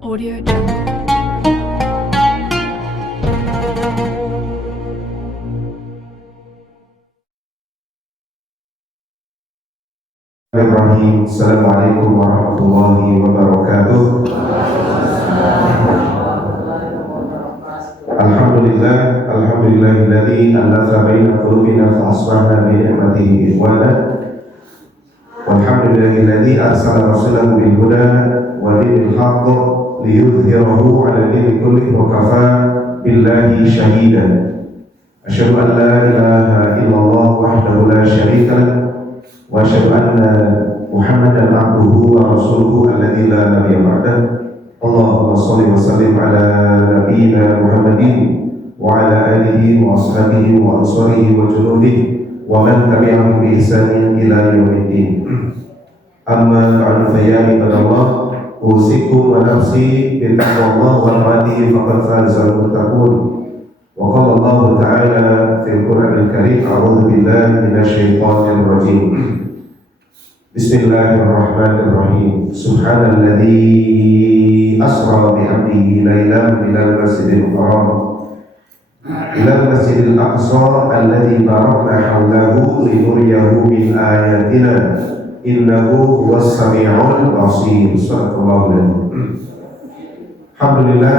Audio Jungle. Bismillahirrahmanirrahim. Assalamualaikum warahmatullahi wabarakatuh. Alhamdulillahilladzi alafa baina qulubina fa asbahna bi ni'matihi ikhwana. Walhamdulillahilladzi arsala rasulahu bil huda wa dinil haqq liyudhhirahu 'ala dini kullihi wa kafa billahi shahidan. Asyhadu an la ilaha illallah wahdahu la syarika lahu wa asyhadu anna Muhammadan abduhu wa rasuluhu alladzi la nabiyya ba'dahu. Allahumma shalli wa sallim ala nabiyyina Muhammadin wa ala alihi wa ashabihi wa ansarihi wa junudihi wa man tabi'ahum bi ihsanin ila yaumiddin. Amma ba'du, fa ya ibadallah, usikum wa nafsi bi taqwallah wa ta'atihi faqad fazal muttaqun. Wa qala Allah ta'ala fil Qur'anil Karim, a'udzu billahi minasy syaithanir rajim. Bismillahirrahmanirrahim. Subhanalladzi asra bi 'abdihi lailan minal masjidil haram ilal masjidil aqsa alladzi barakna hawlahu linuriyahu min ayatina innahu huwas sami'ul basir. Shadaqallahu alazim. Alhamdulillah,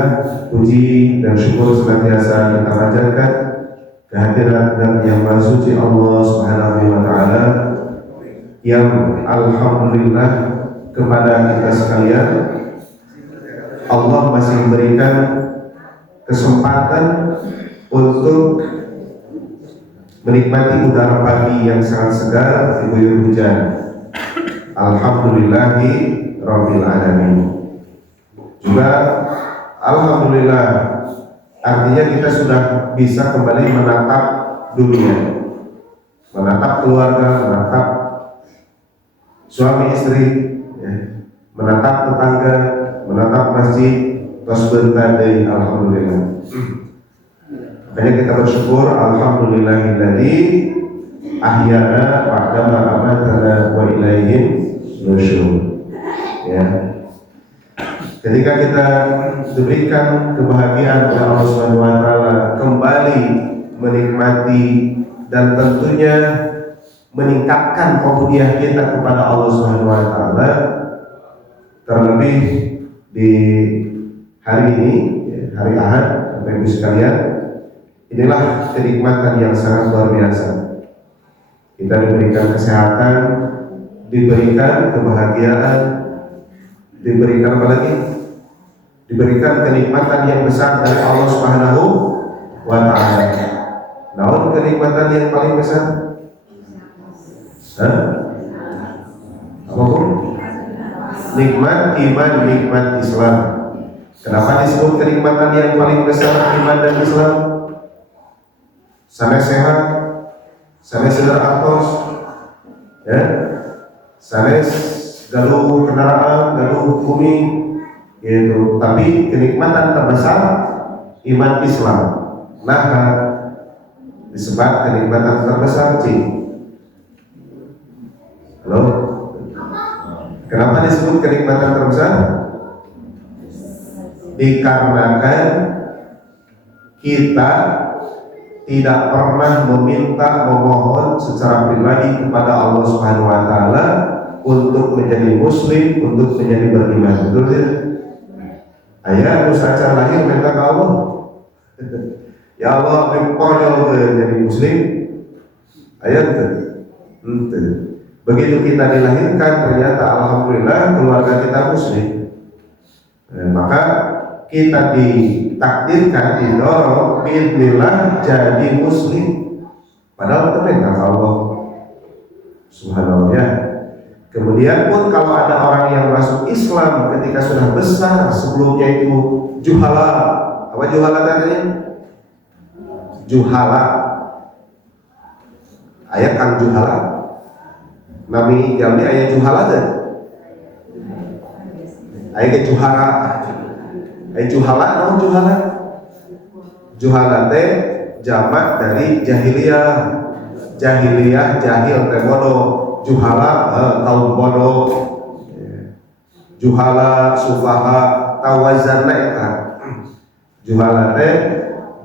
puji dan syukur senantiasa kita panjatkan kehadiran dan yang maha suci Allah Subhanahu wa taala, yang alhamdulillah kepada kita sekalian Allah masih memberikan kesempatan untuk menikmati udara pagi yang sangat segar diguyur hujan. Alhamdulillahi rabbil alamin. Juga alhamdulillah, artinya kita sudah bisa kembali menatap dunia, menatap keluarga, menatap suami istri, ya, menatap tetangga, menatap masjid, terus bertandai. Alhamdulillah. Makanya kita bersyukur, alhamdulillahilladzi ahyana ba'dama amatana wa ilaihin nusyur. Ya. Ketika kita diberikan kebahagiaan oleh Allah Subhanahu wa taala kembali menikmati dan tentunya meningkatkan ubudiyah kita kepada Allah Subhanahu wa taala, terlebih di hari ini, hari Ahad, Bapak Ibu sekalian, inilah kenikmatan yang sangat luar biasa. Kita diberikan kesehatan, diberikan kebahagiaan, diberikan apa lagi? Diberikan kenikmatan yang besar dari Allah Subhanahu wa taala. Namun kenikmatan yang paling besar? Apa pun? Nikmat iman, nikmat Islam. Kenapa disebut kenikmatan yang paling besar iman dan Islam? Sanes sehat, sanes sedar atos, ya, sanes galuh kendaraan, galuh bumi, gitu. Tapi kenikmatan terbesar iman Islam. Nah, disebut kenikmatan terbesar cing. Halo? Kenapa disebut kenikmatan terbesar? Dikarenakan kita tidak pernah memohon secara pribadi kepada Allah Subhanahu wa taala untuk menjadi muslim, untuk menjadi beriman. Betul ya? Ayah usaha lahir minta ke Allah. Ya Allah, engkau jadi muslim. Ayat itu. Begitu kita dilahirkan, ternyata alhamdulillah keluarga kita muslim. Maka kita ditakdirkan, didorong, bismillah jadi muslim. Padahal itu perintah Allah. Subhanallah ya. Kemudian pun kalau ada orang yang masuk Islam ketika sudah besar, sebelumnya itu juhala. Apa juhala tadi? Juhala. Ayat kan juhala. Nabi Jalmi ayat juhala tadi. Ayat juhara. Ayat juhala, namun juhala. Juhala teh jamak dari jahiliyah. Jahiliyah, jahil teh bodoh. Juhala kaum bodoh. Juhala, sufaha, tawazanna eta juhala teh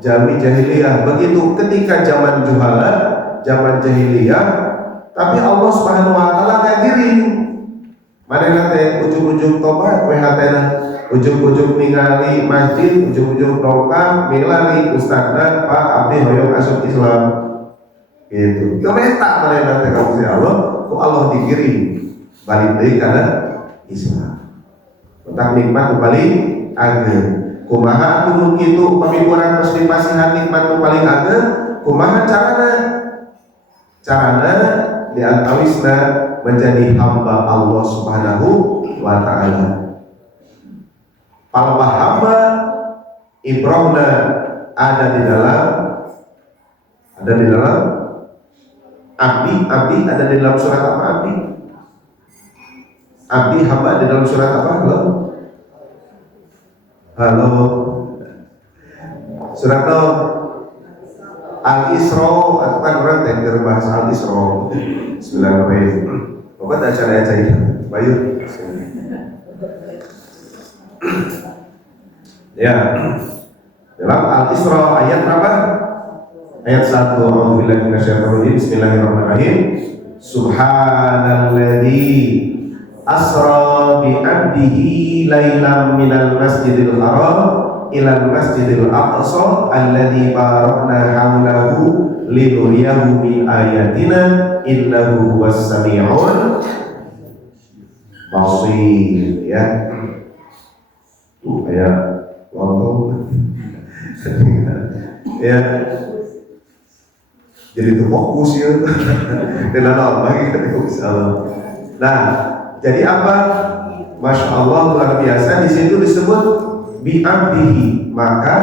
jami jahiliyah. Begitu ketika zaman juhala, zaman jahiliyah, tapi Allah Subhanahu wa taala ngagiring manehna teh ujug-ujug tobat we hatena, ujug-ujug ningali masjid, ujug-ujug doa milari ustazna Pak abdi hoyong asup Islam gitu. Komenta manehna teh ka Gusti Allah, ku Allah digiring balik deui kana Islam. Tentang nikmat paling ageun. Kumaha atuh kitu upami urang tos dipasihan nikmat paling ageun, kumaha carana? Carana diantawisna menjadi hamba Allah Subhanahu wa taala. Palma hamba ibrahna ada di dalam abdi ada di dalam surat apa abdi? Abdi hamba di dalam surat apa? Halo. Surat Al-Isra atau kan orang tengger bahasa Al-Isra. Bismillahirrahmanirrahim. Bapak tak acara aja Bayu. Ya. Dalam Al-Isra ayat berapa? Ayat 1. A'udzubillahi minasyaitonir rajim. Bismillahirrahmanirrahim. Subhanalladzi asra bi 'abdihi lailan minal masjidil haram ilal masjidil aqsa alladzi barakna haulahu linuriyahu min ayatina innahu huwas sami'ul basir. Ya tuh ayat lontong ya jadi itu fokus ya dengan apa gitu. Nah jadi apa? Masya Allah luar biasa. Di situ disebut bi'abdihi. Maka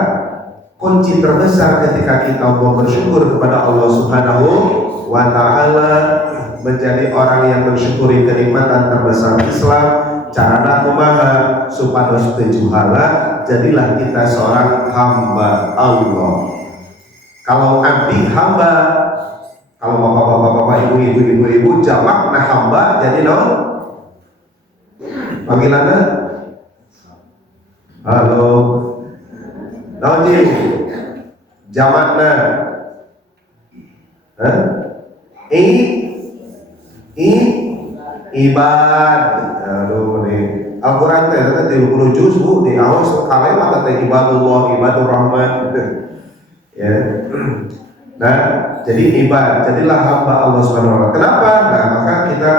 kunci terbesar ketika kita mau bersyukur kepada Allah Subhanahu wa taala, menjadi orang yang mensyukuri kenikmatan terbesar Islam. Carana kumaha supados teu juhala, jadilah kita seorang hamba Allah. Kalau abdi hamba, kalau bapak-bapak, ibu-ibu jawab nah hamba jadi panggilannya halo naon jamakna ibad. Aduh nih Al-Quran teh 30 juz Bu, di awal kalimat teh ibadullah, ibadur rahman ya. Nah jadi ibad, jadilah hamba Allah Subhanahu wa taala. Kenapa? Nah maka kita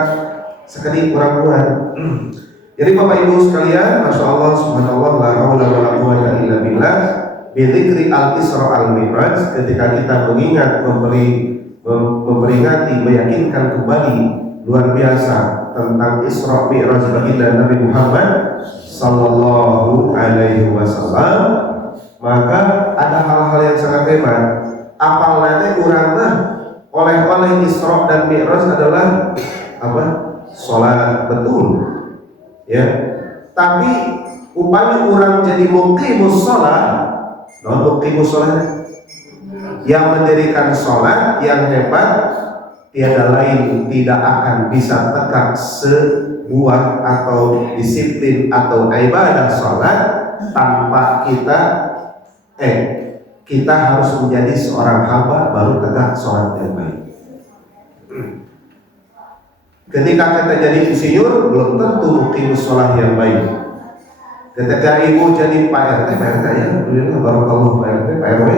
sekali kurang-kurang. Jadi Bapak Ibu sekalian, Masya Allah, Subhanallah, la haula wala quwwata illa billah. Bidzikri al-Isra al-Mi'raj, ketika kita mengingat, memperingati, meyakinkan kembali luar biasa tentang Isra Mi'raj baginda Nabi Muhammad sallallahu alaihi wasallam, maka ada hal-hal yang sangat hebat. Apalagi urangna oleh Isra dan Mi'raj adalah apa? Salat betul. Ya, tapi upami orang jadi muqimus shalah, muqimus shalah yang mendirikan sholat yang hebat, tiada lain tidak akan bisa tegak sebuah atau disiplin atau ibadah sholat tanpa kita harus menjadi seorang hamba baru tegak sholat yang baik. Ketika kita jadi insinyur, belum tentu muqimus shalah yang baik. Ketika ibu jadi Pak RT ya, alhamdulillah barakallah Pak RT, Pak RW,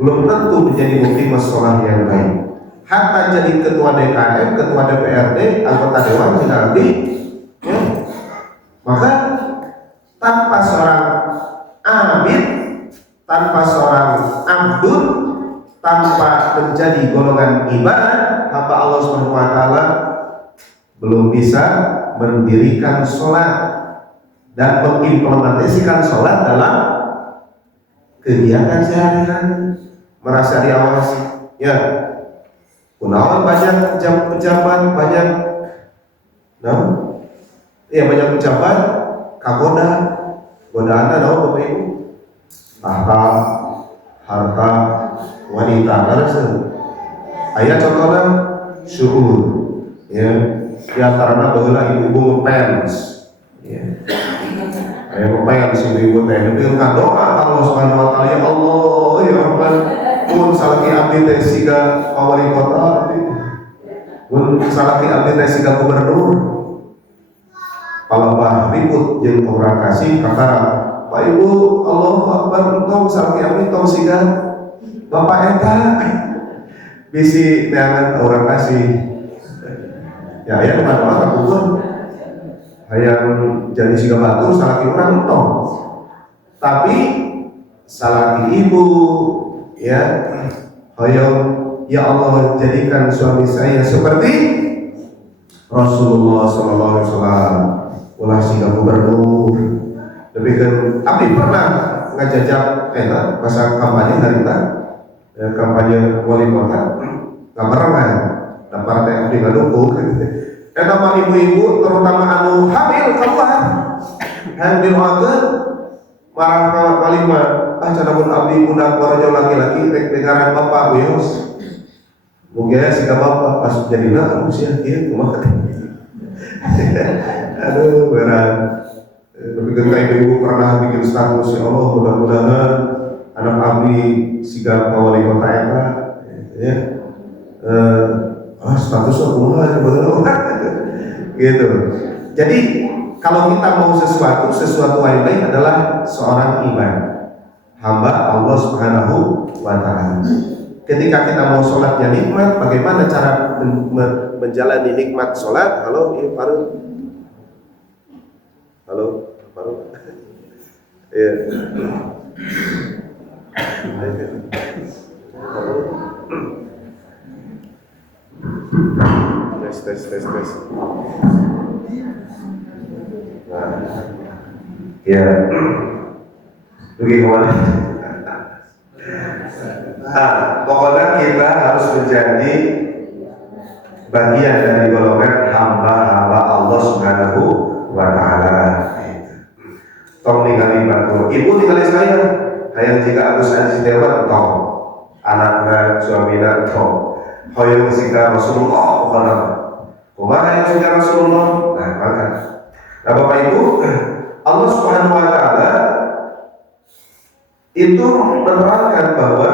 belum tentu menjadi muqimus shalah yang baik. Hatta jadi ketua DKM, ketua DPRD, anggota dewan tidak abdi, ya. Maka tanpa seorang abid, tanpa seorang abdul, tanpa menjadi golongan ibadah, hamba Allah Subhanahu wa taala belum bisa mendirikan sholat dan mengimplementasikan sholat dalam kegiatan sehari-hari, merasa diawasi. Ya, kunaon banyak pejabat, banyak, banyak pejabat, kagoda, godaan Bapak Ibu, tahta, harta, wanita, ayat contohnya syukur, ya. Di antaranya bahwa ibu-ibu ngepens, ya. Ya pemain di sini ibu teh dengan doa Allah Subhanahu wa taala, ya Allah ya Rahman, mun salaki abdi teh siga wali kota, mun salaki abdi teh siga gubernur, palembah ribut jeung orang kasih kakara, Pak Ibu Allahu Akbar, entong salaki abdi entong siga Bapak eta bisi neangan orang kasih. Ya aya mana kabur. Hayang jadi siga batur salaki orang entong. Tapi salaki ibu ya hayang ya Allah jadikan suami saya seperti Rasulullah sallallahu alaihi wasallam. Ulah siga gubernur. Demikian abdi pernah ngajajak eta masa kampanye harita kampanye wali kota ngabarengan da partai abdi ngadukung eta mah ibu-ibu terutama anu hamil keluar hayang didoakeun marah ka kalimat canamun abdi budak borojo laki-laki rek dengaran bapak beos mugi aya siga bapak pas jadina usia kieu kumaha aduh berat. Tapi ketika ibu pernah bikin status, ya Allah mudah-mudahan anak abdi siga wali kota eta ya statusnya kumaha gitu. Jadi kalau kita mau sesuatu yang baik adalah seorang iman hamba Allah Subhanahu wa taala. Ketika kita mau sholat yang nikmat, bagaimana cara menjalani nikmat sholat? Halo, iya Paru. Halo, Paru. Iya. Tes. Nah, ya. Bagaimana? Pokoknya kita harus menjadi bagian dari golongan hamba-hamba Allah Subhanahu wa taala. Tong ningali batur, ibu ningali saya. Hayang jika Agus Aziz Dewan tong, anakna suamina tong. Hoyong jika Rasulullah bukan kumaha yang jika Rasulullah. Nah, maka Bapak Ibu, Allah Subhanahu wa taala itu menerangkan bahwa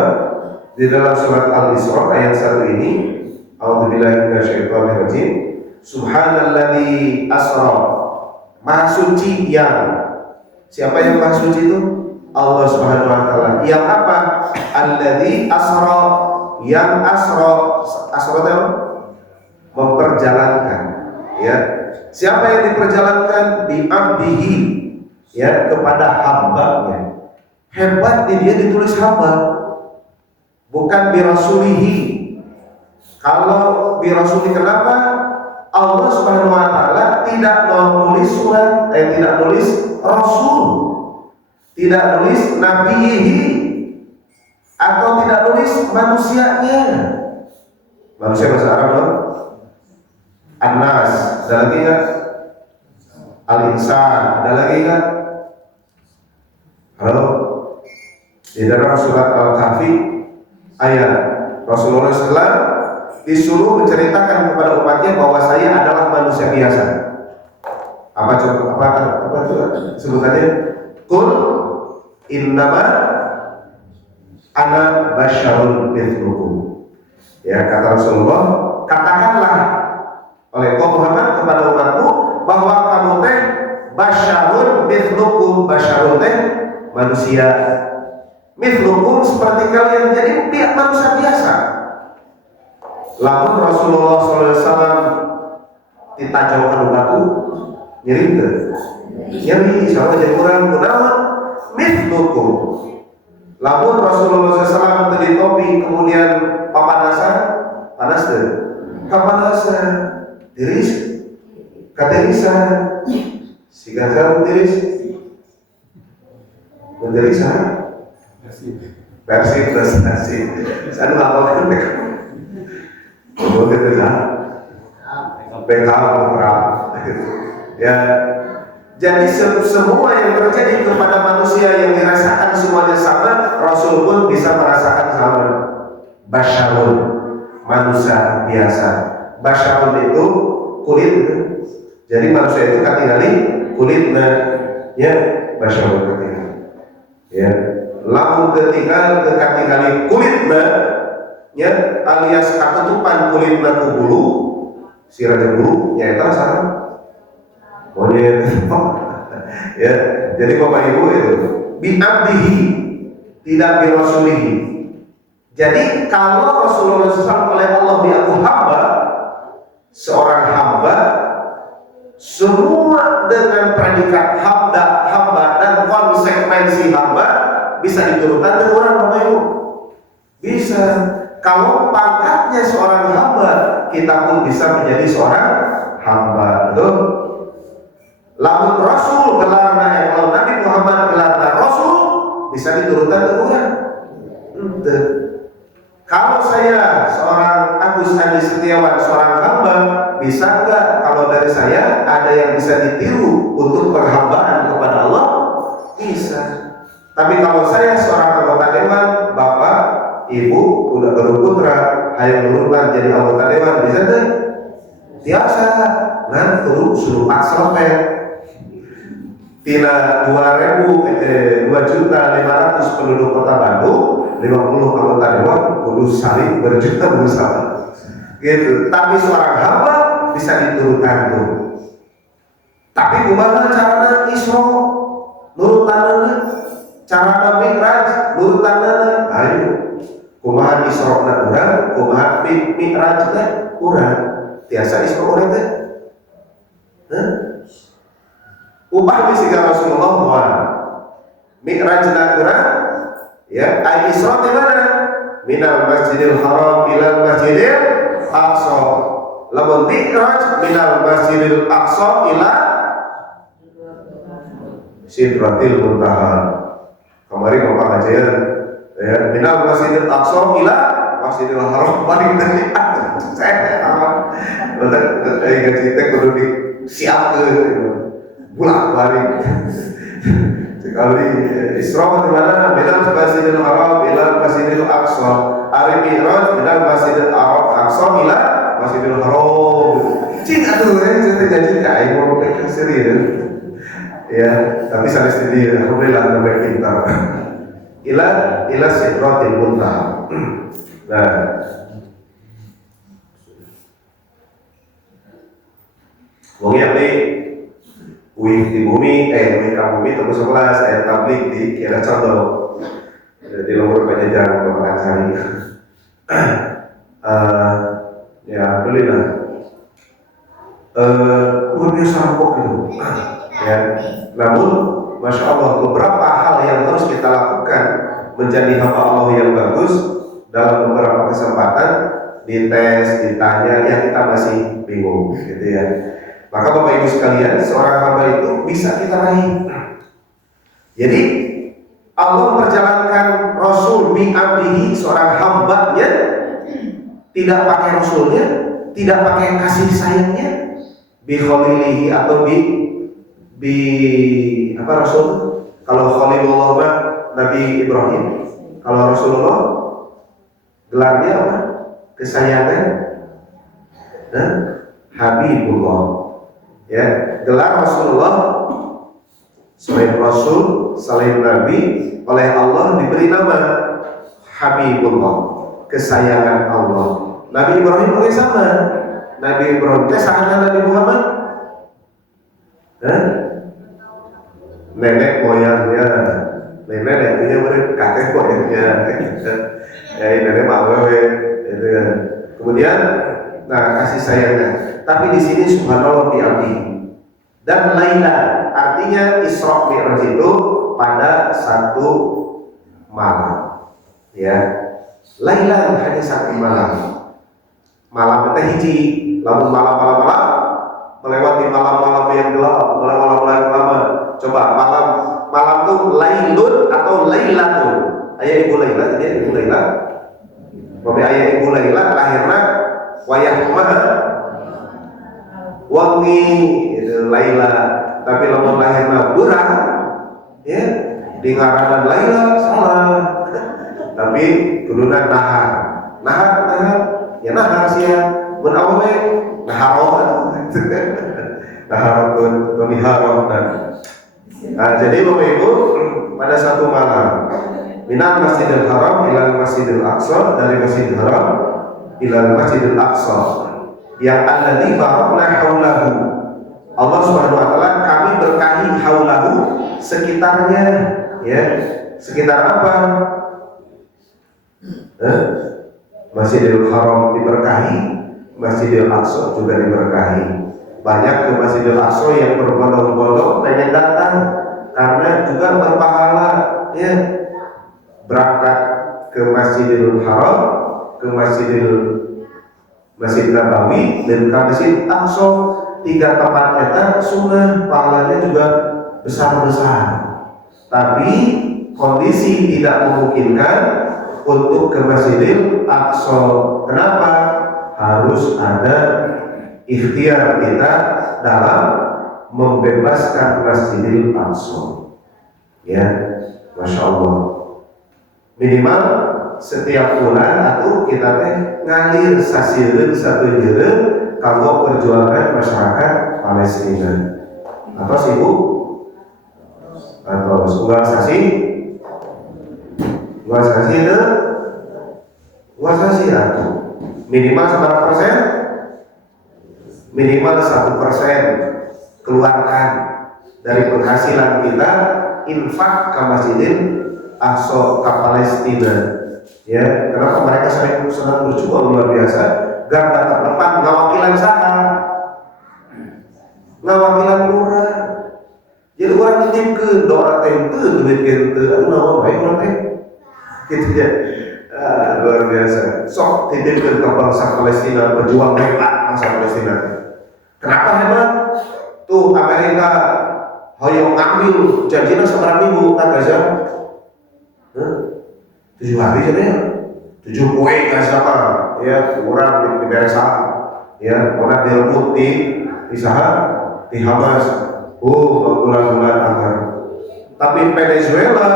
di dalam surat Al-Isra ayat 1 ini, A'udzubillahi minasyaitonirrajim, Subhanalladzi asra, Maha suci yang, siapa yang Maha suci itu? Allah Subhanahu wa taala. Yang apa? Alladzi asra, yang asra itu memperjalankan, ya. Siapa yang diperjalankan? Bi abdihi, ya, kepada hambanya. Hebat dia ditulis hamba, bukan birasulihi. Kalau birasuli, kenapa? Allah Subhanahu wa taala tidak menulis surat, tidak nulis rasul, tidak nulis nabihi, atau tidak nulis manusianya. Manusia bahasa Arab dong. An-nas, ada lagi enggak? Al-insan, ada lagi enggak? Halo? Di dalam surat Al-Kahfi ayat Rasulullah SAW disuruh menceritakan kepada umatnya bahwa saya adalah manusia biasa. Apa itu sebutannya? Qul innama ana basyarun mithlukum. Ya, kata Rasulullah, katakanlah oleh kaum Muhammad kepada umatmu bahwa kamu teh basyarun mithlukum. Basyarun teh manusia, mithlukum seperti kalian, jadi pihak manusia biasa. Lamun Rasulullah SAW ditajaukan batu nyeri ke? Nyeri, sama jadi kurang kunaon mithlukum. Lamun Rasulullah SAW tadi topi kemudian papanasan, panas deh, kapanasan, tiris, katirisan, si ganjar tiris, mentirisan, versi prestasi, saya nggak mau kentek, mau kentek kan, bekal ya. Jadi semua yang terjadi kepada manusia yang dirasakan semuanya sama, Rasul pun bisa merasakan sama. Basyarun, manusia biasa. Basyarun itu kulit, jadi manusia itu katingali kulitnya, ya. masyaallah ya. Lamun ketinggal kulitna nya alias katutupan kulitna ku bulu sirah bulu nyaeta sareng monyet ya. Jadi Bapak Ibu itu bi abdihi tidak bi rasulihi. Jadi kalau Rasulullah SAW oleh Allah diaku hamba, seorang hamba, semua dengan predikat hamba dan konsekuensi hamba bisa diturunkan dengan orang Bapak Ibu. Bisa. Kalau pangkatnya seorang hamba, kita pun bisa menjadi seorang hamba. Betul? Lamun Rasul gelarna, kalau Nabi Muhammad gelarna Rasul, bisa diturunkan ke orang. Kalau saya seorang Agus Andi Setiawan, seorang hamba, bisa enggak kalau dari saya ada yang bisa ditiru untuk perhambaan kepada Allah? Bisa. Tapi kalau saya seorang anggota dewan, bapak, ibu, udah berputra, hayang nurunkan jadi anggota dewan, bisa enggak? Biasa. Nah, turun suruh pak selopet. Tina 2.500 penduduk kota Bandung, 50 anggota dewan kudu saling berjuta bersama gitu. Tapi seorang hamba bisa diturunkan tuh. Tapi gimana caranya Isra nurutanana, cara Mi'raj nurutanana? Ayo kumaha Isra na urang, kumaha Mi'raj teh urang. Tiasa Isra urang teh upah bisiga Rasulullah mual Mi'raj na urang ya. Al-Isra di mana? Minal Masjidil Haram ilal Masjidil Aqsa. Lamun Mi'raj minal Masjidil Aqsa ila Sidratil Muntaha. Kemarin Bapak ngajian ya, minal Masjidil Aqsa ila Masjidil Haram paling tadi. Saya betul ngaji teh kudu disiapkeun bolak-balik. Sekali Isra di mana? Minal Masjidil Haram ila Masjidil Aqsa. Ari Mi'raj minal Masjidil Aqsa ila Masjidil Haram. Cing atuh cerita-cerita aing mau pikir serius. Ya, tapi sampai sendiri alhamdulillah sampai pintar. Ila Sidratil Muntaha. Nah, wong yakni wih di bumi, wih ka bumi terus 11 tablik di kira contoh di nomor penjajaran Bapak Sari. Ya alhamdulillah luar biasa kok gitu ya. Namun Masya Allah beberapa hal yang harus kita lakukan menjadi hamba Allah yang bagus dalam beberapa kesempatan dites, ditanya yang kita masih bingung gitu ya. Maka Bapak Ibu sekalian, seorang hamba itu bisa kita raih. Jadi Allah memperjalankan Rasul bi abdihi, seorang hambanya, tidak pakai Rasulnya, tidak pakai kasih sayangnya, bi khalilihi atau bi apa Rasul? Kalau Khalilullah mah Nabi Ibrahim, kalau Rasulullah gelarnya apa? Kesayangan, Habibullah. Ya, gelar Rasulullah selain Rasul, selain Nabi, oleh Allah diberi nama Habibullah, kesayangan Allah. Nabi Ibrahim oleh sama. Nabi Ibrahim sahabat Nabi Muhammad. Nenek moyangnya, nenek punya mereka kakek moyangnya. Ya, nenek mawewe itu ya. Kemudian, nah kasih sayangnya. Tapi di sini subhanallah diambil. Dan Laila artinya Isra Mi'raj itu pada satu malam. Ya, Laila hanya satu malam. Malam itu hiji, lalu malam melewati malam-malam yang gelap, malam-malam yang lama. Coba malam itu Lailun atau Lailatun. Ayah Ibu Laila, jadi Ibu Laila. Bapak ayah Ibu Laila lahirna wayah kumaha wangi itu Laila, tapi lamun lahirna burang ya di ngaranan Laila salah. Tapi kuduna nahar ya nahar sia mun awewe naharoh nahar tun haroh Nah, jadi Bapak Ibu, pada satu malam minal Masjidil Haram ilal Masjidil Aqsa, dari Masjidil Haram ilal Masjidil Aqsa, yang alladzi barakna haulahu. Allah Subhanahu wa taala, kami berkahi haulahu, sekitarnya, ya. Sekitar apa? Masjidil Haram diberkahi, Masjidil Aqsa juga diberkahi. Banyak ke Masjidil Aqsa yang berbondong-bondong dan yang datang karena juga berpahala, ya. Berangkat ke Masjidil Haram, ke Masjid Nabawi, dan ke Masjid Aqsa. 3 tempat eta sunnah, pahalanya juga besar-besar. Tapi kondisi tidak memungkinkan untuk ke Masjidil Aqsa. Kenapa? Harus ada ikhtiar kita dalam membebaskan Masjidil Aqsa. Ya, Masya Allah. Minimal setiap bulan atau kita ngalir sasireun satu jereun kanggo perjuangan masyarakat Palestina. Atau sibuk atau unggal sasi itu sasi atau minimal berapa persen? Minimal 1% keluarkan dari penghasilan kita, infak ke Masjidil Aqsa, ke Palestina. Ya, kenapa mereka senang berjuang luar biasa? Garda terdepan, ngawakilan saha, ngawakilan lurah. Jadi orang titip ke doa tentu duit tentu, naon baik nanti, gitu ya. Luar biasa. Sok titip ke bangsa Palestina, berjuang hebat bangsa Palestina. Kenapa hebat? Tuh Amerika hoyong ngambil janjinya seberapa minggu tak Gaza? 7 hari saja ya. 7 kue Gaza apa? Ya kurang di beresan. Ya orang direbut di Hamas. Bulan-bulan agar. Tapi Venezuela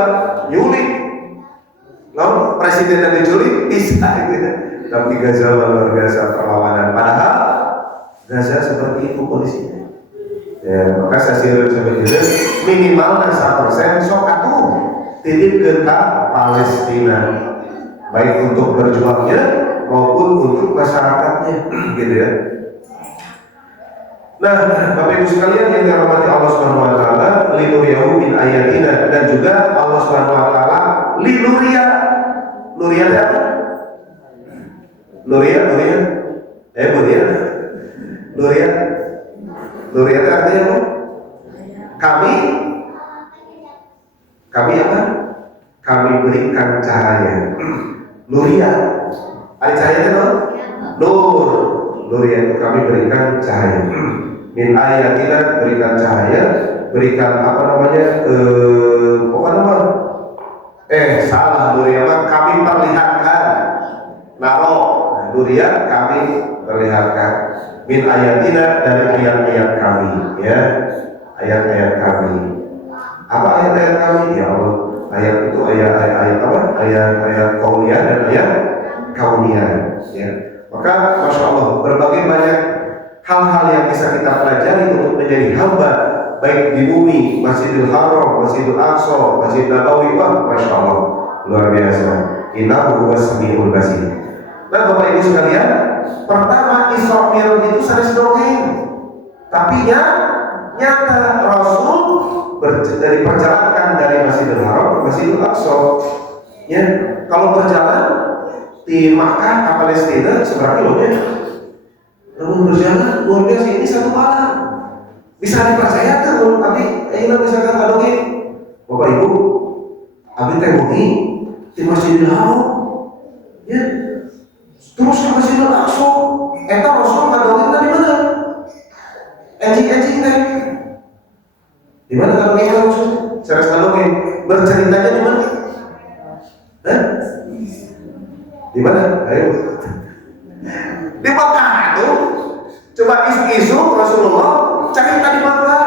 nyulik. Lalu presiden yang diculik bisa gitu. Tapi Gaza luar biasa perlawanan. Padahal Gaza seperti itu kondisinya. Ya, maka saya sebenarnya minimal 1% sok atuh titip ke Palestina, baik untuk berjuangnya maupun untuk masyarakatnya, gitu ya. Nah, Bapak Ibu sekalian yang dirahmati Allah Subhanahu wa taala, linuriyahu min ayatina, dan juga Allah Subhanahu wa taala linuria. Nuria apa? Nuria. Nuria itu artinya apa? Kami apa? Kami berikan cahaya. Nuria. Ada cahaya itu apa? Nur. Nuria itu kami berikan cahaya. Min ayatina, berikan cahaya, berikan apa namanya? Salah. Nuria mah kami perlihatkan. Nuria kami perlihatkan. Min ayatina, dari ayat-ayat kami, ya, ayat-ayat kami. Apa ayat-ayat kami? Ya Allah, ayat itu ayat apa? Ayat kauniyah dan ayat kauniyah, ya. Maka Masya Allah, berbagai banyak hal-hal yang bisa kita pelajari untuk menjadi hamba, baik di bumi, Masjidil Haram, Masjidil Aqsa, Masjid Nabawi. Wah, Masya Allah, luar biasa. Innahu huwas samiul basir. Nah, Bapak Ibu sekalian, pertama Isra Mi'raj itu sanes dongeng, tapi nyata Rasul diperjalankan dari Masjidil Haram ke Masjidil Aqsa. Ya, kalau berjalan di Makkah ke Palestina seberapa kilonya? Namun berjalan luar biasa, ini 1 malam. Bisa dipercayakan, tapi ini misalkan kalau Bapak Ibu, abdi teh di Masjidil Haram, ya. Terus ke Masjidil Aqsa, eta Rasul ngadongeng di mana? Enjing teh. Di mana ngadongeng Rasul? Cara ngadongeng berceritanya di mana? Di mana? Ayo. Di Makkah tuh. Coba isu Rasulullah cerita di Makkah.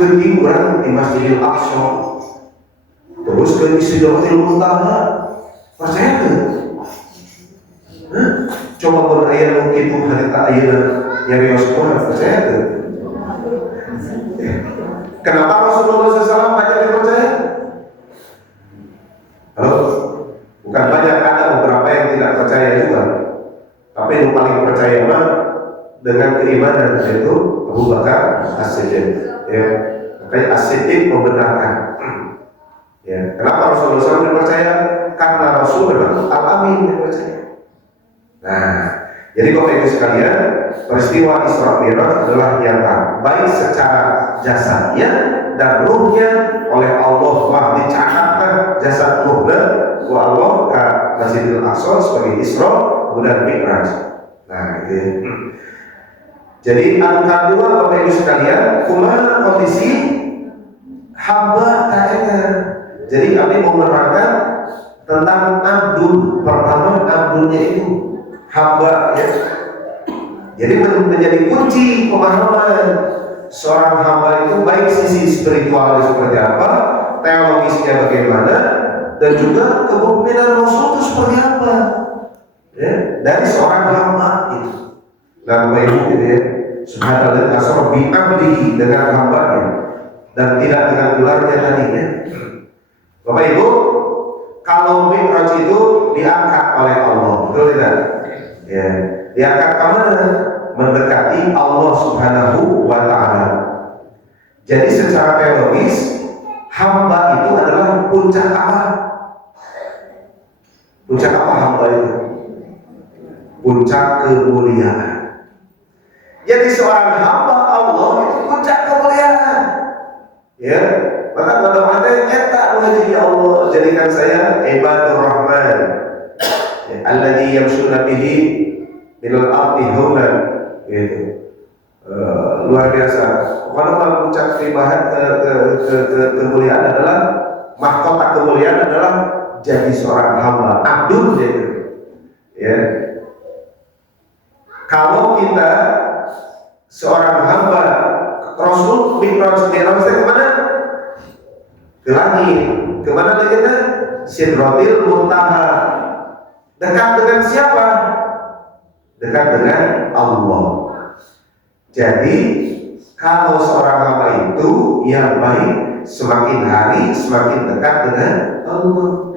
Beuting urang di Masjidil Aqsa. Terus ke Sidratul Muntaha. Percaya tuh? Coba pun ayat begitu harita ayat nyarios kuat, percaya tuh? Kenapa Rasulullah SAW banyak dipercaya? Halo? Bukan banyak, ada beberapa yang tidak percaya juga. Tapi yang paling percaya mah dengan keimanan yaitu Abu Bakar As-Siddiq. Ya, makanya As-Siddiq membenarkan. Ya, kenapa Rasulullah SAW dipercaya? Karena Rasul memang Al-Amin dipercaya. Nah, jadi Bapak Ibu sekalian, peristiwa Isra Mi'raj adalah nyata, baik secara jasadnya dan ruhnya oleh Allah telah dicatatkan jasad ruhnya wa Allah ke Masjidil Aqsa sebagai Isra kemudian Mi'raj. Nah, gitu ya. Jadi angka 2 Bapak Ibu sekalian, kumaha kondisi hamba kayaknya. Jadi kami mau menerangkan tentang abdul. Pertama abdulnya itu hamba ya. Jadi menjadi kunci pemahaman seorang hamba itu baik sisi spiritualnya seperti apa, teologisnya bagaimana, dan juga kepemimpinan Rasul itu seperti apa. Ya, dari seorang hamba itu. Dan baik itu ya, subhanallah asra bi abdihi dengan hambanya dan tidak dengan gelarnya tadinya. Bapak Ibu, kalau Mi'raj itu diangkat oleh Allah, betul tidak? Ya, diangkat ke mana? Mendekati Allah Subhanahu wa Ta'ala. Jadi secara teologis, hamba itu adalah puncak apa? Puncak apa hamba itu? Puncak kemuliaan. Jadi seorang hamba Allah itu puncak kemuliaan. Ya, maka kalau ada eta wajib ya Allah jadikan saya ibadur rahman. Ya, alladzi yamshuna bihi minal ardi haunan. Gitu. Luar biasa. Kalau puncak kemuliaan adalah mahkota kemuliaan adalah jadi seorang hamba abdul gitu. Ya. Kalau kita seorang hamba Rasul Mi'raj itu kemana? Ke langit. Kemana lagi kita? Sidratil Muntaha. Dekat dengan siapa? Dekat dengan Allah. Jadi kalau seorang hamba itu yang baik, semakin hari semakin dekat dengan Allah.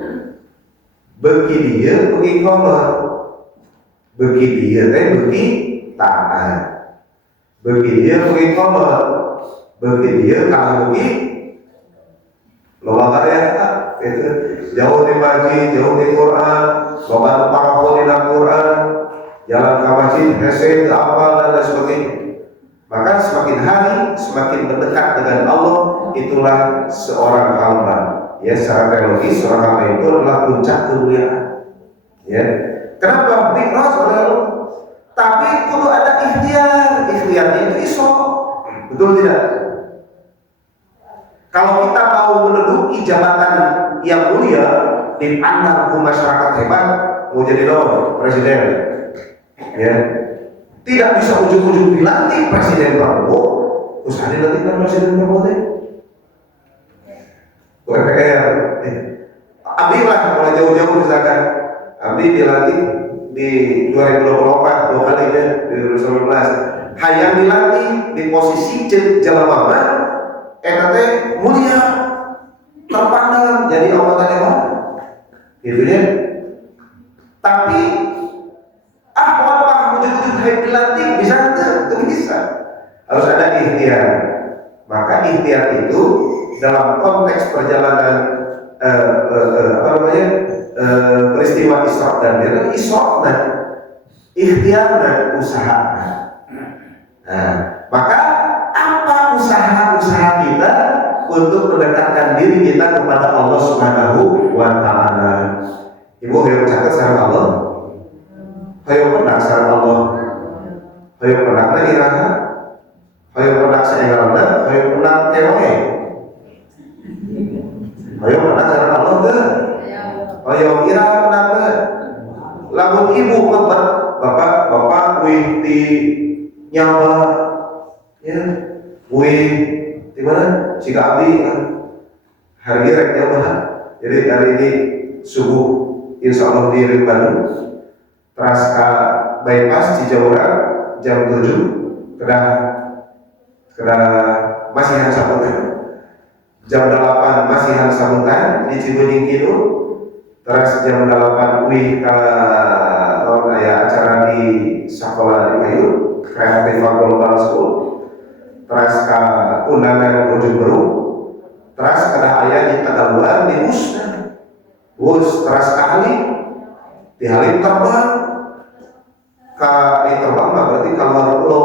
Bagi dia pergi kolot, bagi dia bagi taat, bagi dia pergi kolot, bagi dia kalau pergi loba karya itu jauh di masjid, jauh di Quran, loba parapon di Quran, jalan ke masjid, hese, apa dan lain sebagainya. Maka semakin hari semakin mendekat dengan Allah, itulah seorang hamba. Ya, secara teologis seorang hamba itu adalah puncak kemuliaan. Ya, kenapa Mi'raj oleh Allah? Tapi kudu ada ikhtiar. Ikhtiarnya itu Isra. Betul tidak? Kalau kita mau menduduki jabatan yang mulia, dipandang masyarakat hebat, mau jadi presiden, ya, tidak bisa ujung-ujung dilantik Presiden Prabowo, terus ada dilantik Presiden Prabowo deh. DPR, Abdi lah mulai jauh-jauh misalkan, Abdi dilantik di 2024 dua kali ya, di 2019, hayang dilantik di posisi jelema teh mulia, terpandang jadi anggota dewan, gitu ya. Tapi apakah wujud-wujud hayang dilantik bisa enggak? Itu bisa. Harus ada ikhtiar. Maka ikhtiar itu dalam konteks perjalanan peristiwa Isra dan Mi'raj, Isra ikhtiarna usaha. Nah, maka apa usaha kita untuk mendekatkan diri kita kepada Allah Subhanahu wa Ta'ala? Ibu yang catat sareng Allah, hayang pendak sareng Allah, hayang pendakna iraha, hayang pendak saenggalna, hayang pendak kewe, hayang pendak sareng Allah teh, hayang iraha pendakna. Lamun ibu ngebet, bapak wih di nyawa, ya. Wih, di mana? Jika Abdi hari ini reknya bah. Jadi hari ini subuh insya Allah di Bandung, teras ke bypass Cijaura jam 7, kena masih yang satu kan? jam 8 masihan sambutan di Cibujing Kidul, terus jam 8 wih ke acara di sekolah di Kayu Creative Global School, terus ke undangan Ujung Berung, terus ke ayah di Tegaluar di bus terus ke Halim di Halim terbang ke terbang berarti keluar pulau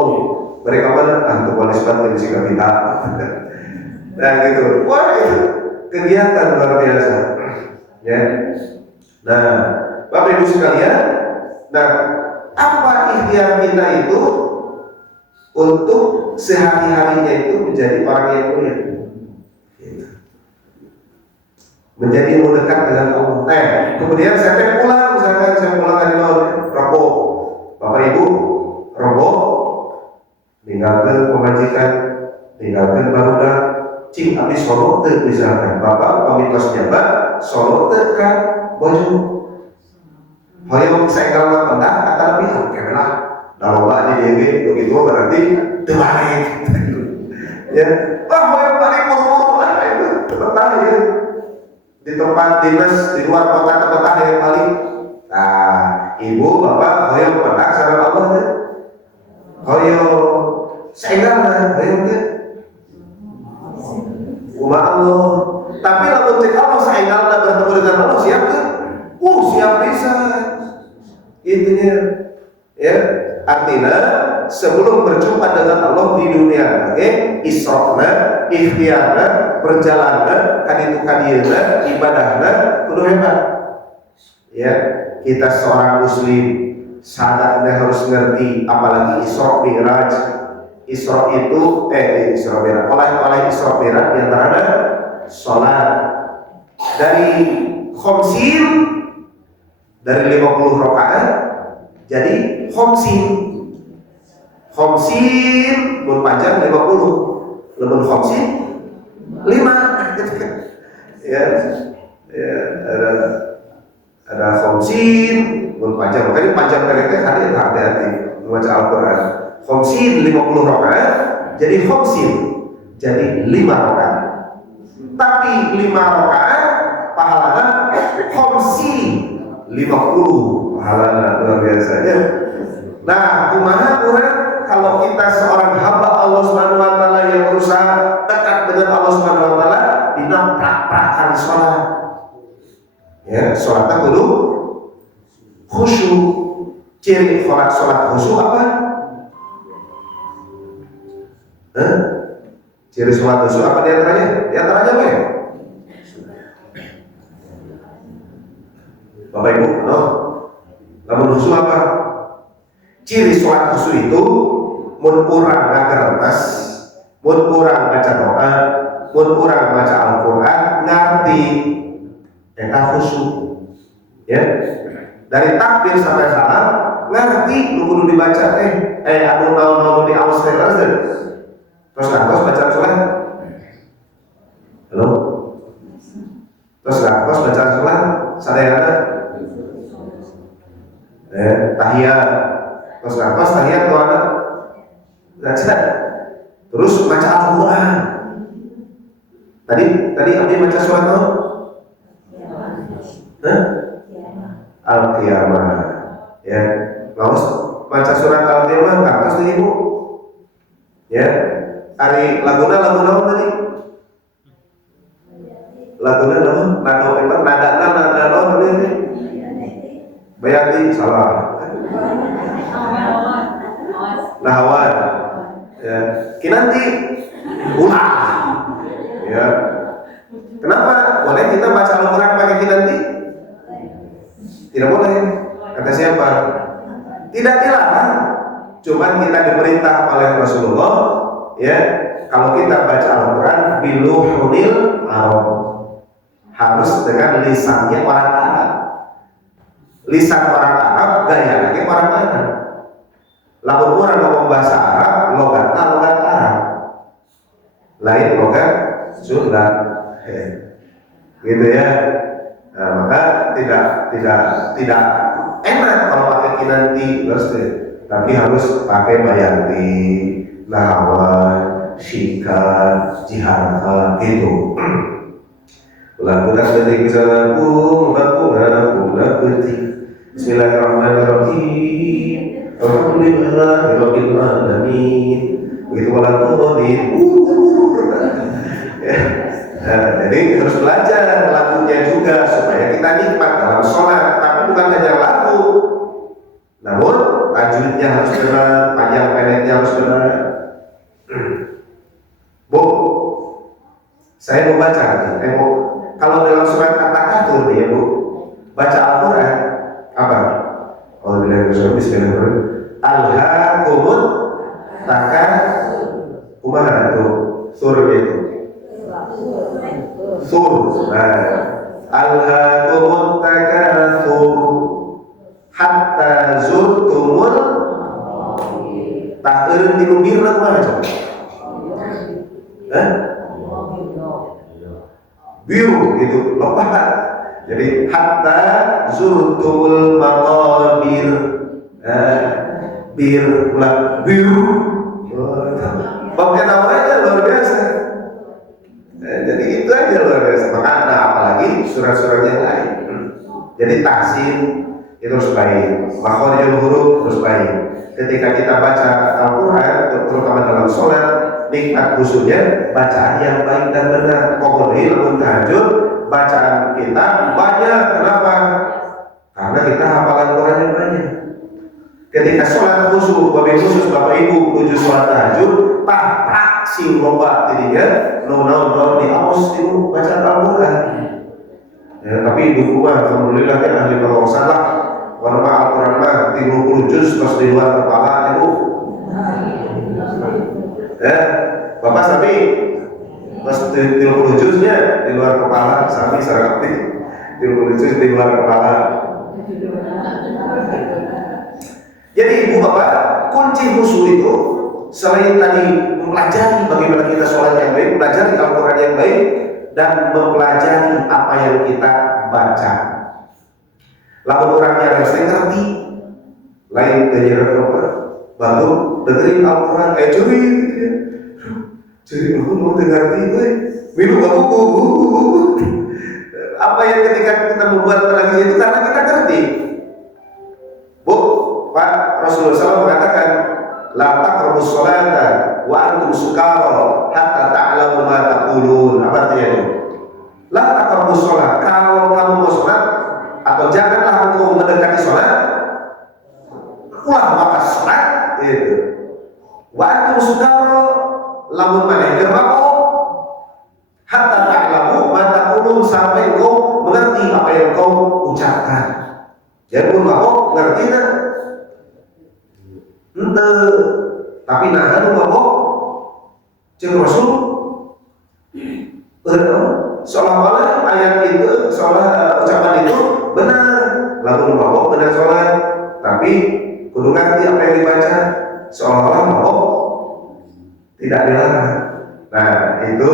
mereka mana untuk wanisbat di Cikapita. Nah gitu, wah itu kegiatan luar biasa ya. Nah Bapak Ibu sekalian, nah apa ikhtiar kita itu untuk sehari-harinya itu menjadi orang yang mulia gitu. Menjadi mendekat dengan Allah. Kemudian saya pulang, misalkan saya pulang dari Rebo, Bapak Ibu Rebo meninggalkan pemajikan, meninggalkan barudak, cing abis solo teu misalkan Bapak pamitos jabat solo teu ka baju hoyong saya kalau pendak kata lebih oke lah dalam bak di DG begitu berarti terbalik ya wah hoyong balik muru-muru lah itu tetap ya di tempat dinas di luar kota tetap yang balik. Nah ibu bapak hoyong pendak sareng Allah teh hoyong saenggana hoyong teh umat Allah. Tapi lalu cek Allah saingalna bertemu dengan Allah siap kan? Siap bisa. Itunya. Ya, artinya sebelum berjumpa dengan Allah di dunia, isra'na, ikhtiarna, perjalanan, kaditu kadieuna, ibadahna, kudu hebat. Ya, kita seorang muslim sadatnya harus ngerti apalagi Isra Mi'raj. Isra itu Isra Mi'raj. Oleh Isra Mi'raj di antaranya salat dari khomsin dari 50 rakaat jadi khomsin mun panjang 50 lebih khomsin 5 ya ada khomsin mun panjang makanya panjang mereka hati-hati membaca Al-Quran. Khomsin 50 rakaat jadi khomsin jadi 5 rakaat. Tapi 5 rakaat pahalanya khomsin 50 pahalanya luar biasa ya. Nah, kumaha urang kalau kita seorang hamba Allah Subhanahu wa taala yang berusaha dekat dengan Allah Subhanahu wa taala dina prak-prakan salat. Ya, salatnya kudu khusyuk. Ciri salat khusyuk apa? Ciri sholat khusyuk apa diantaranya? Diantaranya apa ya? Bapak Ibu, namun khusyuk apa? Ciri sholat khusyuk itu mun urang ngagertos, mun urang baca doa, mun urang baca Al-Quran ngerti eta khusyuk. Ya. Dari takbir sampai salam ngerti nu kudu dibaca anu naon-naon di awas teh. Terus ngantos baca sholat. Halo? Terus ngantos baca sholat sadayana tahiyat. Terus ngantos tahiyat doana baca. Terus baca Al-Quran. Tadi abdi baca sholat no? Al-Qiyamah. Ya. Lalu baca surat Al-Qiyamah ngantos teh Ibu. Ya. Ari laguna tadi? Laguna naon? Nada tadi? Bayati salah. Nahawan. Ya. Kinanti ulah. Ya. Kenapa? Boleh kita baca Al-Quran pakai kinanti? Tidak boleh. Kata siapa? Tidak dilarang. Cuman kita diperintah oleh Rasulullah, ya, kalau kita baca Al-Quran biluhunil Arab, harus dengan lisannya orang Arab. Lisan orang Arab, gaya lagi orang Arab. Lamun orang ngomong bahasa Arab, logatnya logat Arab, lain logat Sunda, gitu ya. Nah, maka tidak enak kalau pakai kinanti, tapi harus pakai bayanti, nahawan, sikat, jihad gitu. Lagu tak seperti bisa lagu berarti. Bismillahirrahmanirrahim. Alhamdulillahirabbil alamin. Begitu walatuddin. Jadi harus belajar lagunya juga supaya kita nikmat dalam sholat. Tapi bukan hanya lagu, namun tajwidnya harus benar, panjang pendeknya harus benar. Bu, saya mau baca. Kalau dalam surat At-Takatsur nih ya Bu, baca Al-Quran apa? Bismillahirrahmanirrahim. Alhaakumut takatsur. Kumaha itu? Sur gitu. Sur. Nah, alhaakumut takatsur hatta zurtumul tak eureun tilu birna kumaha coba? Biru gitu, lompat. Jadi hatta zurtumul maqabir. Bir ulah biru. Pakai namanya luar biasa. Jadi itu aja luar biasa. Makanya apalagi surat-surat yang lain. Jadi tahsin itu harus baik, makhorijul huruf harus baik. Ketika kita baca Al-Quran, terutama dalam sholat, nikmat khususnya bacaan yang baik dan benar. Qomul ilmu tahajud, bacaan kita banyak. Kenapa? Karena kita hafalan Quran yang banyak. Ketika sholat khusyuk, wabil khusus Bapak Ibu menuju sholat tahajud, tak sing loba tidinya, no di awas itu baca Al-Quran. Ya, tapi ibu mah alhamdulillah ya ahli pengawasan lah. Kalau mah Al-Quran mah 30 juz pas di luar kepala ya Bu. Ya, Bapak Sapi pas 30 juznya di luar kepala, Sapi sarapti 30 juz di luar kepala. Jadi ibu bapak, kunci khusyuk itu selain tadi mempelajari bagaimana kita sholat yang baik, mempelajari Al-Quran yang baik, dan mempelajari apa yang kita baca. Lalu orang yang mesti ngerti, lain dari apa? Baru dengerin Al-Quran, curi, curi mau ngerti, minum buku. Apa yang ketika kita membuat lagi itu karena kita ngerti. Bu, Pak Rasulullah SAW mengatakan, la taqrabus sholata wa antum sukara hatta ta'lamu ma taqulun. Apa artinya itu? La taqrabus sholat, kalau kamu mau sholat atau janganlah engkau mendekati sholat, ulah maka sholat itu. Wa antum sukara, lamun maneh keur mabok, hatta ta'lamu ma taqulun, sampai engkau mengerti apa yang engkau ucapkan. Jadi pun mabok ngerti tak? Ente, tapi nah anu mabok jeung Rasul seolah-olah ayat itu, seolah ucapan itu benar, lalu mabok benar sholat, tapi kudu ngerti apa yang dibaca, seolah-olah mabok tidak dilarang. Nah itu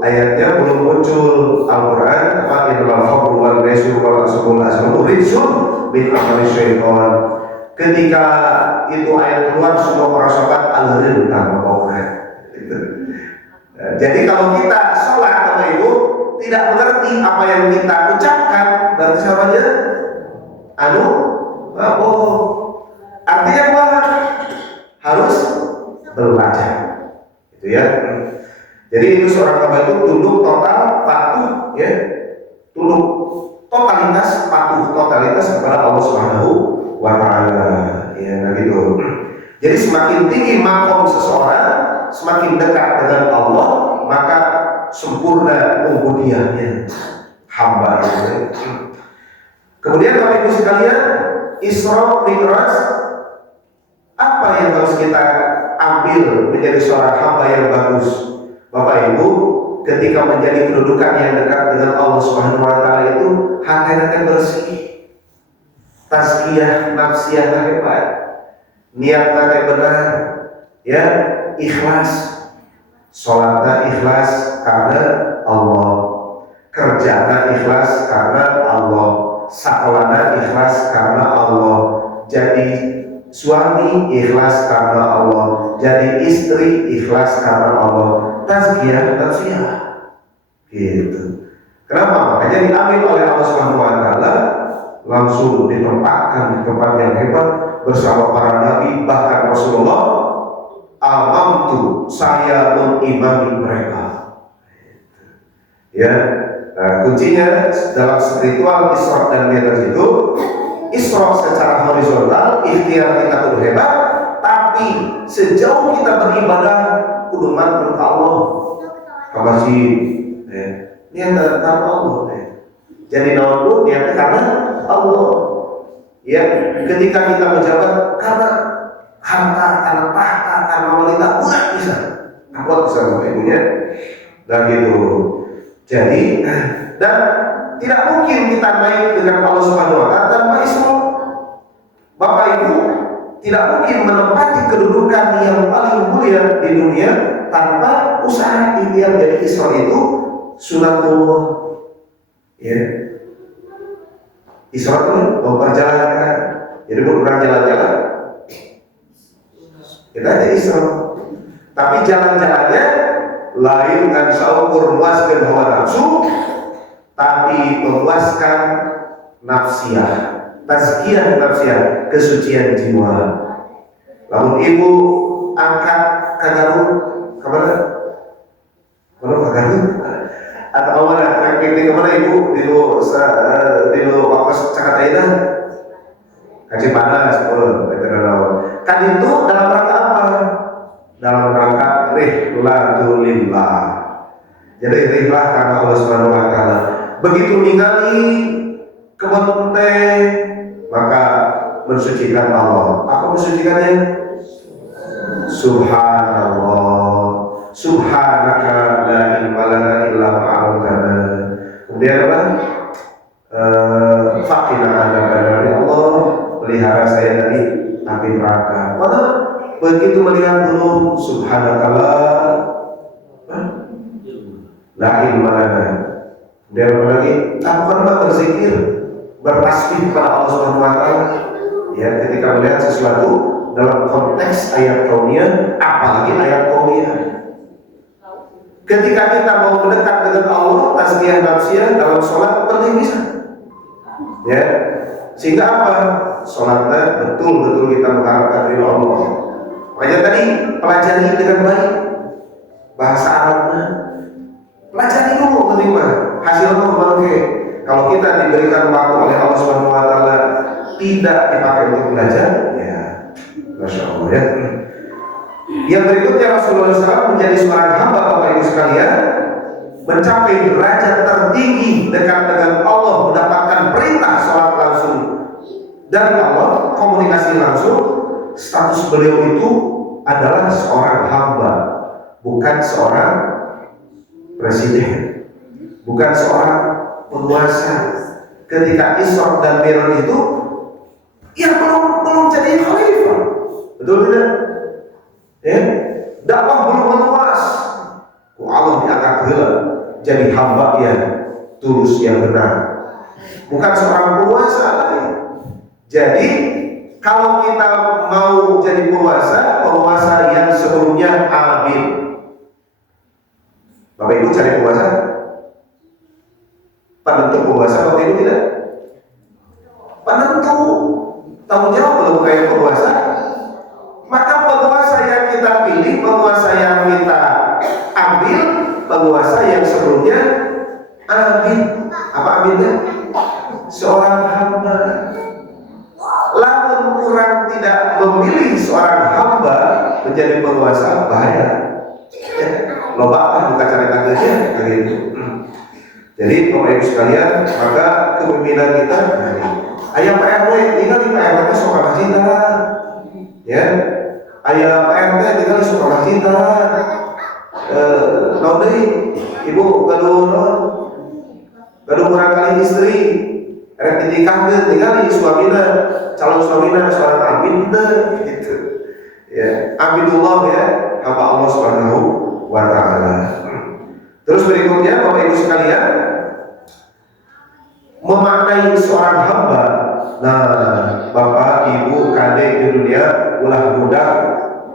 ayatnya belum muncul. Al-Quran apa innal khamru wal maisir wal ansabul azlamu rijsun min amali syaitan. Ketika itu ayat keluar, semua para sahabat alirin tanpa maboknya. Jadi kalau kita sholat Bapak Ibu tidak mengerti apa yang kita ucapkan, berarti siapanya mabok. Artinya apa? Harus belajar, gitu ya. Jadi itu seorang hamba itu tunduk total patuh, ya, tunduk totalitas patuh totalitas kepada Allah Subhanahu wa Ta'ala, ya, nah gitu. Jadi semakin tinggi makom seseorang, semakin dekat dengan Allah, maka sempurna ubudiyahnya hamba itu. Kemudian Bapak Ibu sekalian, Isra Mi'raj, apa yang harus kita ambil menjadi seorang hamba yang bagus? Bapak Ibu, ketika menjadi kedudukan yang dekat dengan Allah Subhanahu wa Ta'ala itu hati-hati bersih, tazkiyah nafsiyah hebat, niatnya benar, ya, ikhlas, sholatnya ikhlas karena Allah, kerjanya ikhlas karena Allah, sakolana ikhlas karena Allah. Jadi suami ikhlas karena Allah, jadi istri ikhlas karena Allah. Tazkiyah nafsiyah gitu. Kenapa? Makanya diambil oleh Allah Subhanahu wa taala, langsung ditempatkan di tempat yang hebat bersama para nabi, bahkan Rasulullah. Amantu, saya mengimami mereka. Ya, nah, kuncinya dalam spiritual Isra dan Mi'raj itu, Isra secara horizontal, ikhtiar kita kudu hebat, tapi sejauh kita beribadah kudu manut Allah. Kabasi, niat karena Allah. Jadi naon niat karena Allah. Ya, ketika kita menjabat karena harta, karena tahta, karena wanita, udah bisa. Kuat bisa sama ibunya. Dan gitu. Jadi, dan tidak mungkin kita naik dengan Allah Subhanahu wa taala tanpa Isra. Bapak Ibu tidak mungkin menempati kedudukan yang paling mulia di dunia tanpa usaha ikhtiar. Jadi Isra itu sunatullah. Ya. Isra itu memperjalankan. Jadi bukan jalan-jalan. Kita ada Isra. Tapi jalan-jalannya lain dengan saukur muaskan hawa nafsu, tapi memuaskan nafsiyah, tazkiyah nafsiyah, kesucian jiwa. Lalu ibu angkat kagarut kemana? Mana kagarut? Atau mana? Kemana ibu? Di wakas cakat aina, kaji panas, kan itu dalam rangka apa? Dalam rangka rihlatulillah. Jadi rihlah karena Allah Subhanahu wa taala. Begitu ningali kebun teh, maka mensucikan Allah. Apa mensucikannya? Subhanallah, subhanaka la ilma lana illa ma 'allamtana. Kemudian apa? Faqina adzabannar. Allah pelihara saya dari api neraka. Mana? Begitu melihat dulu subhanakallah la ilma lana. Dan lagi lakukanlah berzikir, bertasbih kepada Allah Subhanahu wa taala. Ya, ketika melihat sesuatu dalam konteks ayat kauniyah, apalagi ayat kauniyah. Ketika kita mau mendekat dengan Allah, tazkiyah nafsiyah dalam sholat penting bisa. Ya, sehingga apa? Sholatnya betul-betul kita mengharapkan ridha Allah. Makanya tadi pelajari dengan baik bahasa Arabnya, pelajari dulu penting hasilnya kembali. Kalau kita diberikan waktu oleh Allah Subhanahu wa taala tidak dipakai untuk belajar, ya Masya Allah ya. Yang berikutnya Rasulullah SAW menjadi seorang hamba, Bapak Ibu sekalian, mencapai derajat tertinggi dekat dengan Allah, mendapatkan perintah sholat langsung dari Allah, komunikasi langsung. Status beliau itu adalah seorang hamba, bukan seorang presiden, bukan seorang penguasa. Ketika Isra dan Mi'raj itu, ya belum jadi khalifah, betul tidak? Ya, dakwah belum meluas. Allah diangkat heula jadi hamba yang tulus, yang benar, bukan seorang penguasa lain. Jadi kalau kita mau jadi penguasa yang sebelumnya adil. Bapak Ibu cari penguasa, penentu penguasa, Bapak Ibu tidak? Penentu, tanggung jawab belum kayak penguasa. Maka penguasa yang kita pilih, penguasa yang kita ambil, penguasa yang sebelumnya adil. Apa adilnya? Seorang hamba. Lamun kurang tidak memilih seorang hamba menjadi penguasa, bahaya. Loba kan bukan cari tanggalnya begitu. Jadi Bapak Ibu sekalian, maka kepemimpinan kita, ayah Pak RT tinggal di Pak RT suka cinta, ya. Ayah Pak RT tinggal di suka cinta. Nodai ibu gaduh kurang kali istri. Rek dinikahkeun tinggal suamina, calon suamina seorang abid gitu. Ya, abidullah ya, hamba Allah Subhanahu wa taala. Terus berikutnya Bapak Ibu sekalian, memaknai seorang hamba. Nah, bapak, ibu, kadek di dunia ulah budak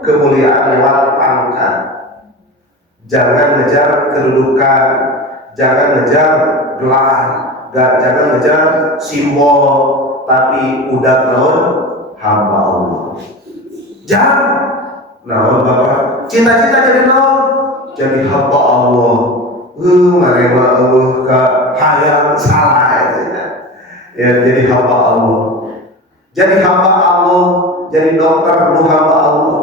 kemuliaan lewat pangkat. Jangan ngejar kedudukan, jangan ngejar gelar, jangan ngejar simbol, tapi budak naon hamba Allah. Jangan naon bapak, cita-cita jadi naon, jadi hamba Allah. Marema ke hayang salah itu ya, jadi hamba Allah. Jadi hamba Allah, jadi dokter nu hamba Allah.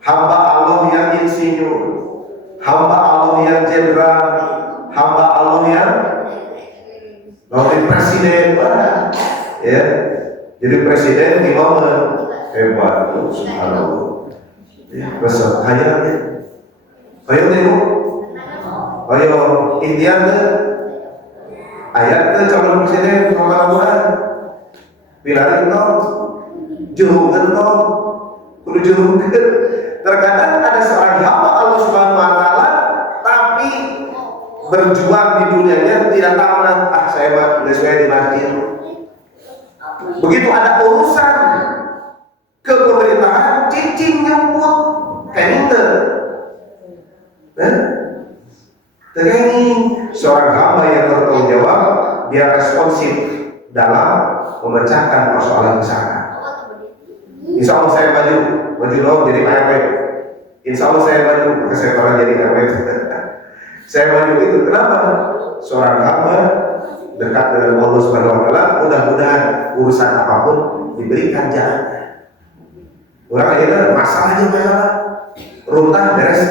Hamba Allah yang insinyur, hamba Allah yang jenderal, hamba Allah yang wakil presiden, ya. Jadi presiden di momen hebat, subhanallah. Ya, besar hayangnya. Ayo tengok. Ayo Indian deh, ayat deh calon presiden nomor Al-Quran, bilangin dong, jurungkan dong, kudu jurungkan. Terkadang ada seorang hamba Allah Subhanahu Wa Taala, tapi berjuang di dunianya tidak tamat. Saya mah udah sesuai di masjid. Begitu ada urusan ke pemerintahan, cicing nyemput, kayak gitu. Terkini seorang hamba yang bertanggung jawab, dia responsif dalam memecahkan persoalan besar. Insya Allah saya maju loh jadi PRW. Insya Allah saya maju, maka saya pernah jadi PRW. Saya maju itu kenapa? Seorang hamba dekat dengan Allah Subhanahu Wa Taala, mudah-mudahan urusan apapun diberikan jalannya. Orang aja masalah, runtah beres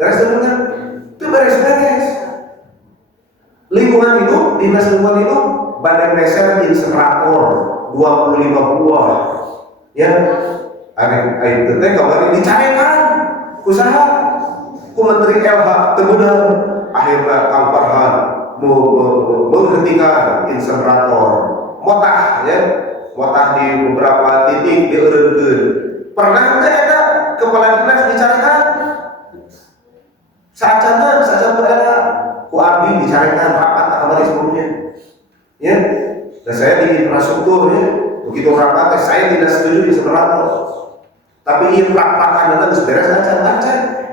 dulunya. Itu beres-beres. Lingkungan itu, dinas lingkungan itu, badan desa insenerator 25 buah. Ya, air teh kemarin dicarikan usaha ku Menteri LH tegunan akhirnya Kang Farhan menghentikan insenerator motah ya, motah di beberapa titik dieureunkeun. Pernah teh eta kepala dinas dicarikan saja era ku abdi dicarikan rapat kemarin sebelumnya ya, dan saya di infrastruktur ya, begitu rapat saya tidak setuju insenerator, tapi rapatan itu beres aja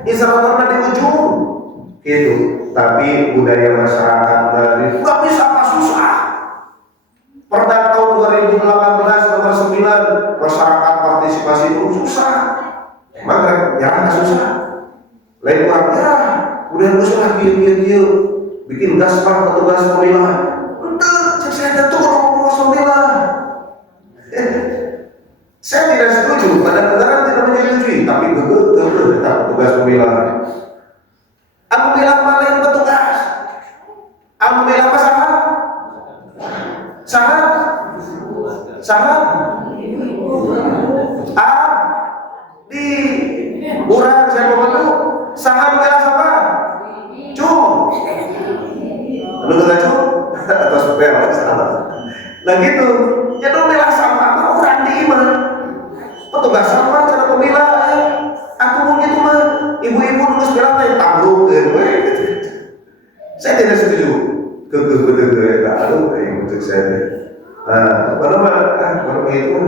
inseneratornya di ujung gitu. Tapi budaya masyarakat dari nggak bisa apa susah. Perda tahun 2018 nomor 9 masyarakat partisipasi itu susah, emang jangan susah lain warga udah susah dia bikin gaspar petugas pemilah bener saya tentu orang pemilah saya tidak setuju, pada negara tidak menyetujui, tapi tetap petugas pemilah. Aku bilang mana yang petugas, aku bilang apa saham di urang saya mau saham bela sama cum betul cum atau sepeda salah. Nah gitu, jadi bela sama orang di iman petugas sama cara pemilah. Aku mau gitu mah ibu-ibu nulis bilang teh tabruk saya tidak setuju betul aduh untuk saya mana itu.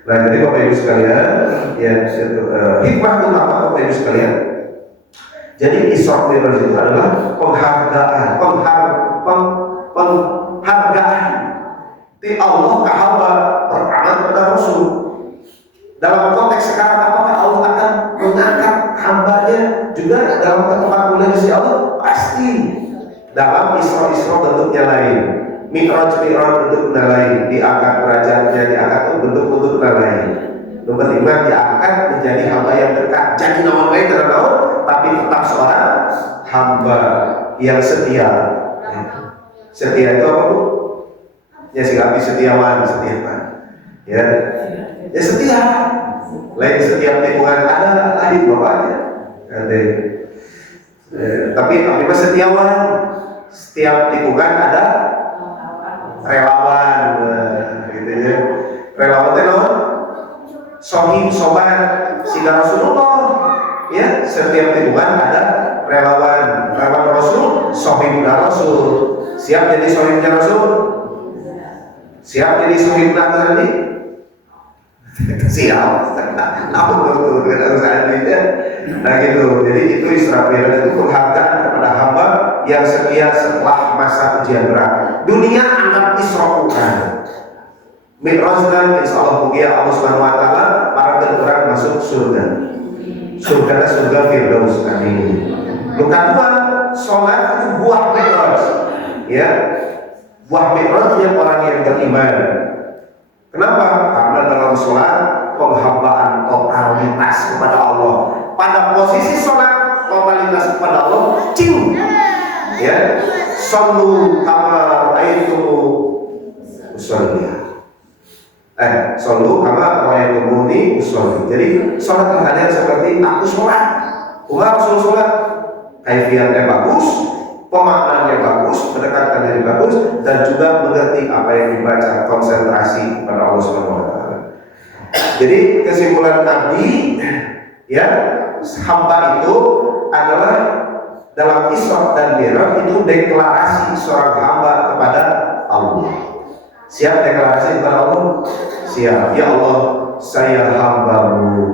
Nah jadi Bapak Ibu sekalian ya, hikmah utama Bapak Ibu sekalian, jadi Isra Mi'raj itu adalah penghargaan di Allah ke hamba pertama kepada Rasul. Dalam konteks sekarang apakah Allah akan mengangkat hambanya juga dalam tempat mulia di Allah? Pasti. Dalam Isra bentuknya lain, Mi'raj bentuknya lain, diangkat derajatnya, diangkat bentuk-bentuknya lain. Nomor 5 diangkat menjadi hamba yang dekat. Jadi nomor lain terlalu, tapi tetap seorang hamba yang setia. Setia itu apa Bu? Ya sikapi setiawan. Ya setia. Lain setiap lingkungan ada lain bapaknya. Ada. Tapi setiawan. Setiap lingkungan ada relawan, gitu ya. Relawan itu sohib sobat sehingga Rasulullah ya, setiap lingkungan ada relawan Rasul, sohibnya Rasul. Siap jadi sohibnya Rasul? Siap jadi suhibna nanti? Siap. Aku betul harus adilnya. Nah gitu. Jadi itu Israfil itu penghargaan kepada hamba yang setia setelah masa ujian berat. Dunia anggap isrofukan. Mi'rajna insya Allah mugia Allah Subhanahu wa taala para orang masuk surga. Surga Firdaus. Amin. Luka dua, sholat itu buah mi'raj. Ya. Buah mi'rajnya orang yang beriman. Kenapa? Karena dalam sholat penghambaan totalitas kepada Allah. Pada posisi sholat totalitas kepada Allah, cing. Ya, sallu kama ra'aitu usolli. Sallu kama ra'aitumuni usolli. Jadi sholat hanya seperti aku sholat. Aku sholat. Kaifiatnya bagus, pemaknaannya bagus, pendekatan dari bagus, dan juga mengerti apa yang dibaca, konsentrasi kepada Allah Subhanahu wa taala. Jadi kesimpulan Nabi, ya, hamba itu adalah dalam Isra dan Mi'raj itu deklarasi seorang hamba kepada Allah. Siap deklarasi kepada Allah? Siap. Ya Allah, saya hambamu.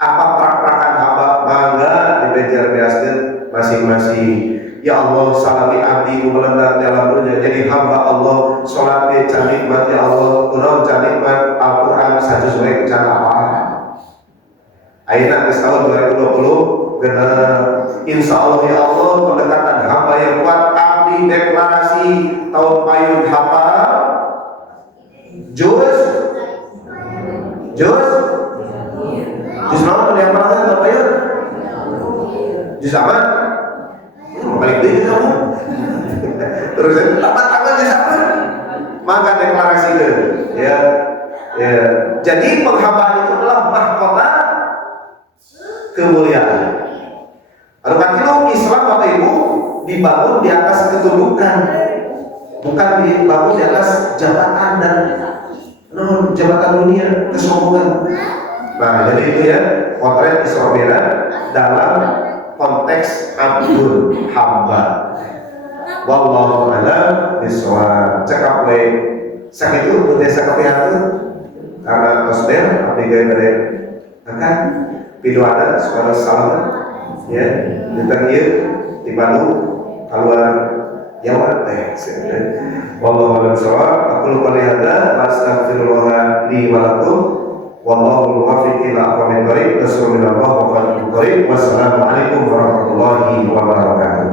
Apa prak-prakan hamba mangga dibejar-beaskeun masing-masing. Ya Allah, salami abdi meledak dalam dunia jadi hamba Allah. Sholatnya cantik mati Allah, kurang cantik mat Al-Quran satu sesuai kecan apa. Akhirnya tahun 2020 insya Allah ya Allah pendekatan hamba yang kuat abdi deklarasi tahun payung hafal juz naon yang mana tahun payung juz apa? Balik deh kamu. Terus tangan di sana. Maka deklarasi ke, ya. Jadi penghambaan itu adalah mahkota kemuliaan. Kalau Islam Bapak Ibu dibangun di atas ketundukan, bukan dibangun di atas jabatan dan jabatan dunia, kesombongan. Nah, jadi itu ya potret Israfil dalam konteks abdul hamba. Wallahu a'lam bishawab. Cekap we sakitu teu desa kapihateun karena tosder abdi gawe bade akan pidoana suara salam ya tentang ieu di Bandung keluar Jawa teh. Wallahu a'lam bishawab. Aku lupa lihada astaghfirullah li wa lakum. Wallahu muwaffiq ila aqwamit thoriq. Wassalamualaikum warahmatullahi wabarakatuh.